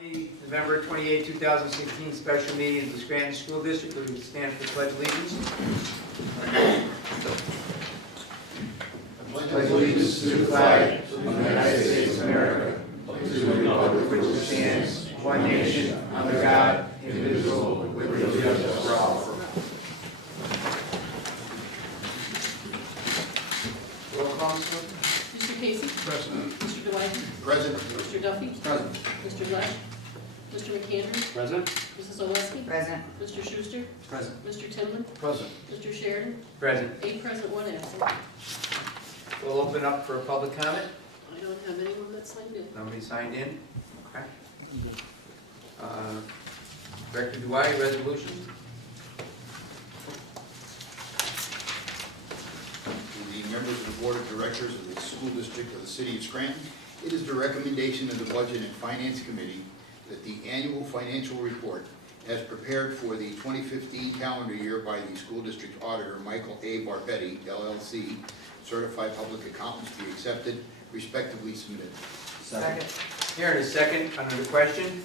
The November 28, 2016 special meeting of the Scranton School District. We would stand for pledge allegiance. I pledge allegiance to the flag of the United States of America, to the republic for which it stands, one nation, under God, indivisible, with liberty and justice for all. Roll call, Ms. Wood. Mr. Casey? Present. Mr. Dwight? Present. Mr. Duffy? Present. Mr. Lesh? Mr. McAndrew? Present. Mrs. Oleski? Present. Mr. Schuster? Present. Mr. Tillman? Present. Mr. Sheridan? Present. 8 present, 1 absent. We'll open up for a public comment. I don't have anyone that signed in. Nobody signed in? Okay. Director Dwight, resolution. To the members of the Board of Directors of the School District of the City of Scranton, it is the recommendation of the Budget and Finance Committee that the annual financial report as prepared for the 2015 calendar year by the School District Auditor Michael A. Barbetti, LLC, Certified Public Accountants, be accepted, respectively submitted. Second. Here in a second, under the question.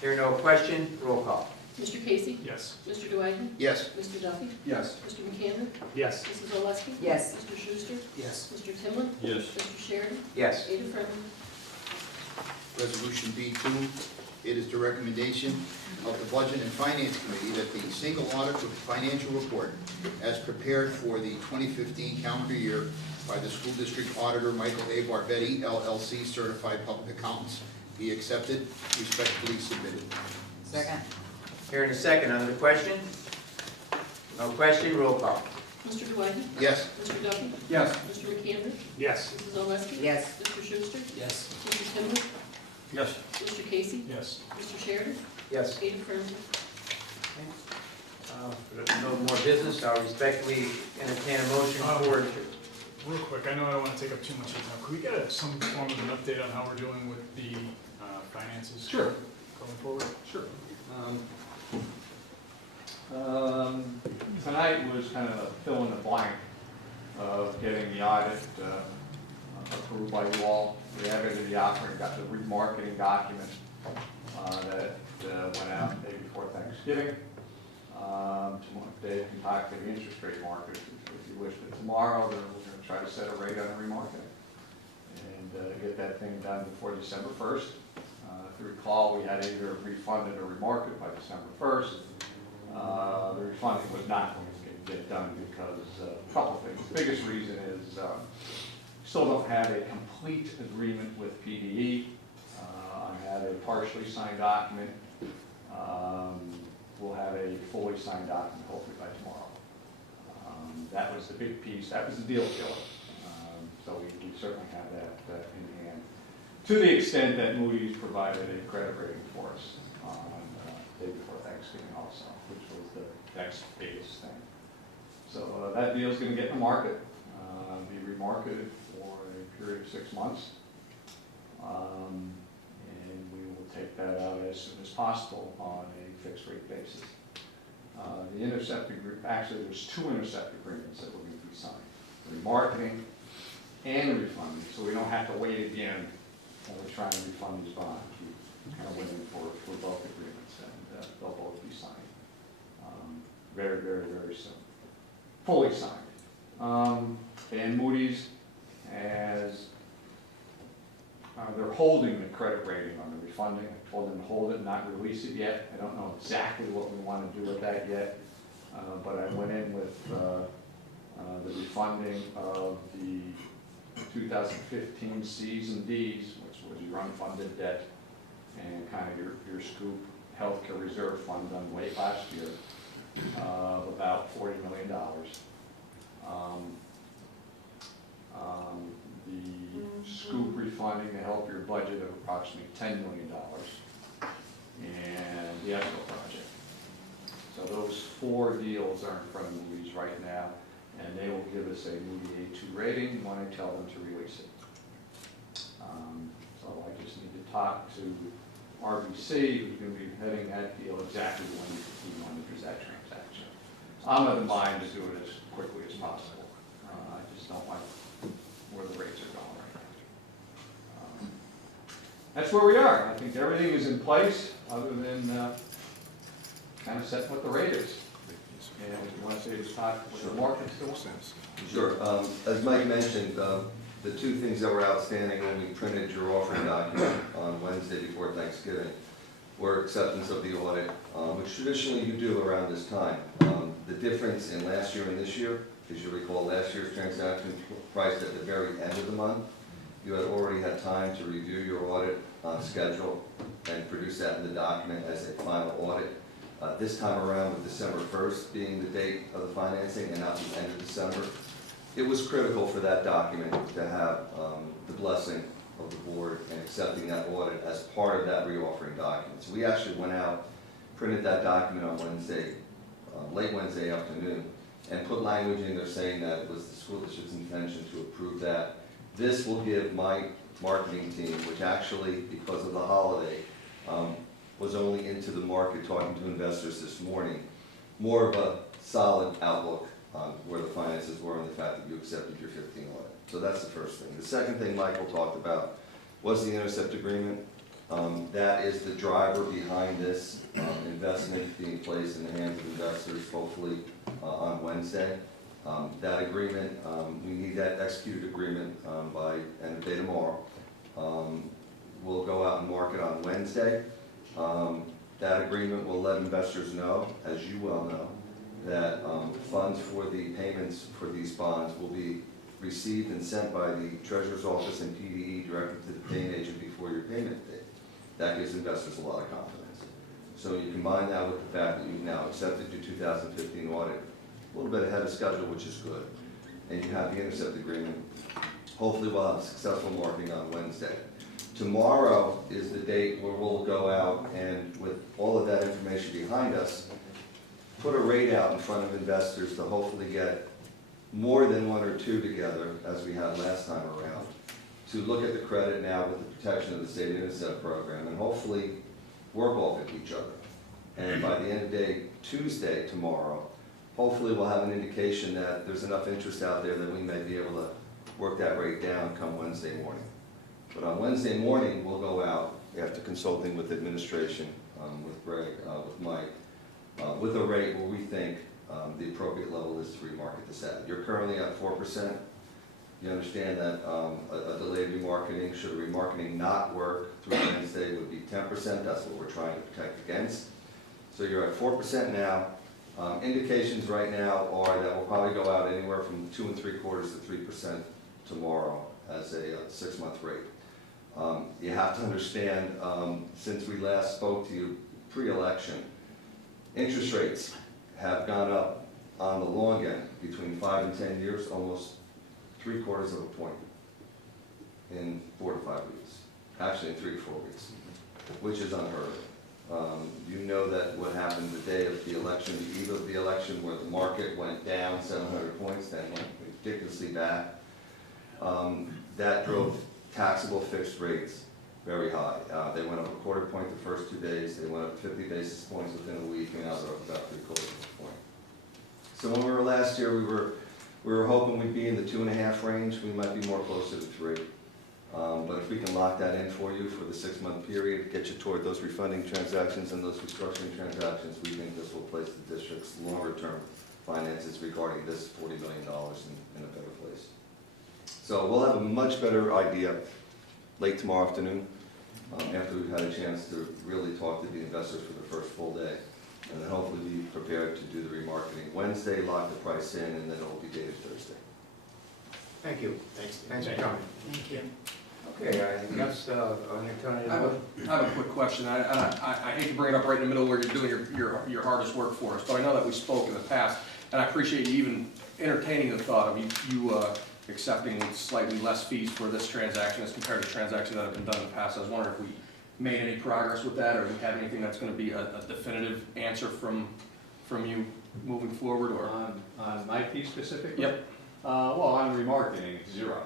Here no question, roll call. Mr. Casey? Yes. Mr. Dwight? Yes. Mr. Duffy? Yes. Mr. McAndrew? Yes. Mrs. Oleski? Yes. Mr. Schuster? Yes. Mr. Tillman? Yes. Mr. Sheridan? Yes. 8 affirmative. Resolution B2, it is the recommendation of the Budget and Finance Committee that the single audit of financial report as prepared for the 2015 calendar year by the School District Auditor Michael A. Barbetti, LLC, Certified Public Accountants, be accepted, respectfully submitted. Second. Here in a second, under the question. No question, roll call. Mr. Dwight? Yes. Mr. Duffy? Yes. Mr. McAndrew? Yes. Mrs. Oleski? Yes. Mr. Schuster? Yes. Mr. Tillman? Yes. Mr. Casey? Yes. Mr. Sheridan? Yes. 8 affirmative. No more business, I'll respectfully entertain a motion for. Real quick, I know I don't want to take up too much of your time. Could we get some form of an update on how we're doing with the finances? Sure. Going forward? Sure. Tonight was kind of a fill in the blank of getting the audit approved by you all. We have it in the offering, got the remarketing document that went out the day before Thanksgiving. Dave can talk to the interest rate market if you wish, but tomorrow we're going to try to set a rate on the remarketing and get that thing done before December 1st. If you recall, we had either refunded or remarketed by December 1st. The refunding was not going to get done because a couple of things. The biggest reason is we still don't have a complete agreement with PDE. I have a partially signed document. We'll have a fully signed document hopefully by tomorrow. That was the big piece. That was the deal killer. So we certainly have that in hand. To the extent that Moody's provided a credit rating for us on the day before Thanksgiving also, which was the next biggest thing. So that deal is going to get in the market, be remarketed for a period of 6 months. And we will take that out as soon as possible on a fixed rate basis. The intercept agreement, actually there's 2 intercept agreements that we're going to be signing. Remarketing and refunding, so we don't have to wait again when we're trying to refund these bonds. We kind of went in for both agreements, and they'll both be signed very, very, very soon. Fully signed. And Moody's has, they're holding the credit rating on the refunding. I told them to hold it, not release it yet. I don't know exactly what we want to do with that yet, but I went in with the refunding of the 2015 C's and D's, which was your unfunded debt, and kind of your scoop healthcare reserve fund done late last year, of about $40 million. The scoop refunding to help your budget of approximately $10 million, and the escrow project. So those 4 deals are in front of Moody's right now, and they will give us a Moody A2 rating when I tell them to release it. So I just need to talk to RBC, who's going to be heading that deal exactly when we monitors that transaction. I'm of the mind to do it as quickly as possible. I just don't like where the rates are going right now. that's where we are. I think everything is in place, other than kind of setting what the rate is. And if you want to say to Todd, what the market's doing? Sure. As Mike mentioned, the two things that were outstanding when we printed your offering document on Wednesday before Thanksgiving were acceptance of the audit, which traditionally you do around this time. The difference in last year and this year, as you recall, last year's transaction priced at the very end of the month. You had already had time to review your audit schedule and produce that in the document as a final audit. This time around, with December 1st being the date of the financing and not the end of December, it was critical for that document to have the blessing of the board in accepting that audit as part of that reoffering document. So we actually went out, printed that document on Wednesday, late Wednesday afternoon, and put language in there saying that it was the school district's intention to approve that. This will give my marketing team, which actually, because of the holiday, was only into the market talking to investors this morning, more of a solid outlook on where the finances were and the fact that you accepted your 15 audit. So that's the first thing. The second thing Michael talked about was the intercept agreement. That is the driver behind this investment being placed in the hands of investors, hopefully on Wednesday. That agreement, we need that executed agreement by end of day tomorrow. We'll go out and market on Wednesday. That agreement will let investors know, as you well know, that funds for the payments for these bonds will be received and sent by the Treasurer's Office and PDE directly to the paying agent before your payment date. That gives investors a lot of confidence. So you combine that with the fact that you've now accepted your 2015 audit, a little bit ahead of schedule, which is good, and you have the intercept agreement. Hopefully we'll have a successful marketing on Wednesday. Tomorrow is the date where we'll go out and, with all of that information behind us, put a rate out in front of investors to hopefully get more than one or two together, as we had last time around, to look at the credit now with the protection of the state intercept program, and hopefully work off of each other. And by the end of day Tuesday, tomorrow, hopefully we'll have an indication that there's enough interest out there that we may be able to work that rate down come Wednesday morning. But on Wednesday morning, we'll go out, after consulting with administration, with Greg, with Mike, with a rate where we think the appropriate level is to remarket this at. You're currently at 4%. You understand that a delayed remarketing, should a remarketing not work through Wednesday, would be 10%. That's what we're trying to protect against. So you're at 4% now. Indications right now are that we'll probably go out anywhere from 2 3/4 to 3% tomorrow as a 6-month rate. You have to understand, since we last spoke to you pre-election, interest rates have gone up on the long end between 5 and 10 years, almost 3/4 of a point in 4 to 5 weeks. Actually, in 3 to 4 weeks, which is unheard of. You know that what happened the day of the election, the eve of the election, where the market went down 700 points, then went ridiculously back. That drove taxable fixed rates very high. They went up a 1/4 point the first 2 days. They went up 50 basis points within a week, and now they're up about 3/4 of a point. So when we were last year, we were hoping we'd be in the 2.5 range. We might be more closer to 3. But if we can lock that in for you for the 6-month period, get you toward those refunding transactions and those restructuring transactions, we think this will place the district's longer-term finances regarding this $40 million in a better place. So we'll have a much better idea late tomorrow afternoon, after we've had a chance to really talk to the investors for the first full day, and then hopefully be prepared to do the remarketing Wednesday, lock the price in, and then it will be dated Thursday. Thank you. Thanks. Thanks for coming. Thank you. Okay, I think that's, I have a quick question. I hate to bring it up right in the middle where you're doing your hardest work for us, but I know that we spoke in the past, and I appreciate you even entertaining the thought of you accepting slightly less fees for this transaction as compared to transactions that have been done in the past. I was wondering if we made any progress with that, or if we have anything that's going to be a definitive answer from you moving forward, or? On my piece specifically? Yep. Well, on remarketing, it's 0.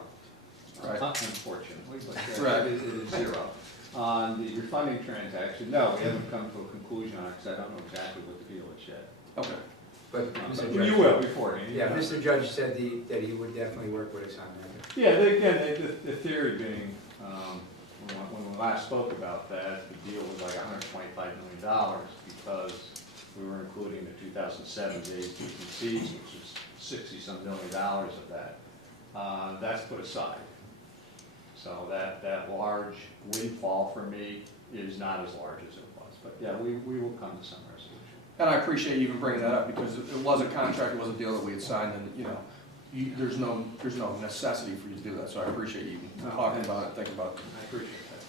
Right. Unfortunately, but Right. it is 0. On the refunding transaction, no, we haven't come to a conclusion on it, because I don't know exactly what the deal is yet. Okay. but But Mr. you Judge, will beforehand. yeah, Mr. Judge said that he would definitely work with us on that. Yeah, again, the theory being, when we last spoke about that, the deal was like $125 million because we were including the 2007 JPPCs, which is 60-some million dollars of that. That's put aside. So that large windfall for me is not as large as it was. But yeah, we will come to some resolution. And I appreciate you even bringing that up, because it was a contract, it was a deal that we had signed, and, you know, there's no necessity for you to do that, so I appreciate you even talking about it, thinking about it. I appreciate that,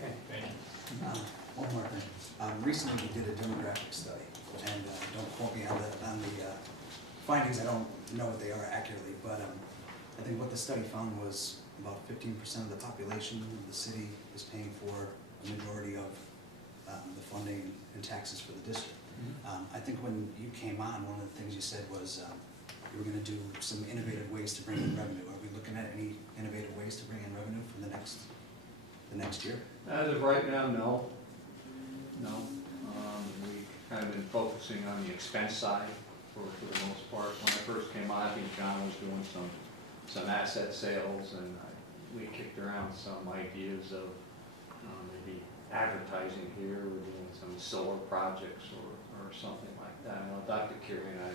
thank you. Thank you. One more thing. Recently, we did a demographic study, and don't quote me on the findings, I don't know what they are accurately, but I think what the study found was about 15% of the population of the city is paying for a majority of the funding and taxes for the district. I think when you came on, one of the things you said was you were going to do some innovative ways to bring in revenue. Are we looking at any innovative ways to bring in revenue for the next year? As of right now, no. No. We've kind of been focusing on the expense side for the most part. When I first came on, I think John was doing some asset sales, and we kicked around some ideas of maybe advertising here, or doing some solar projects or something like that. I know Dr. Curie and I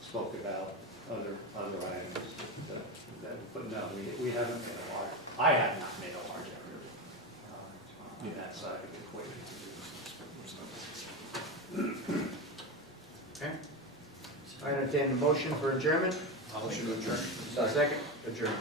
spoke about other items but no, we haven't made a large, I have not made a large effort on that side of the equation. Okay. I entertain a motion for adjournment. Motion to adjourn. Second? Adjourned.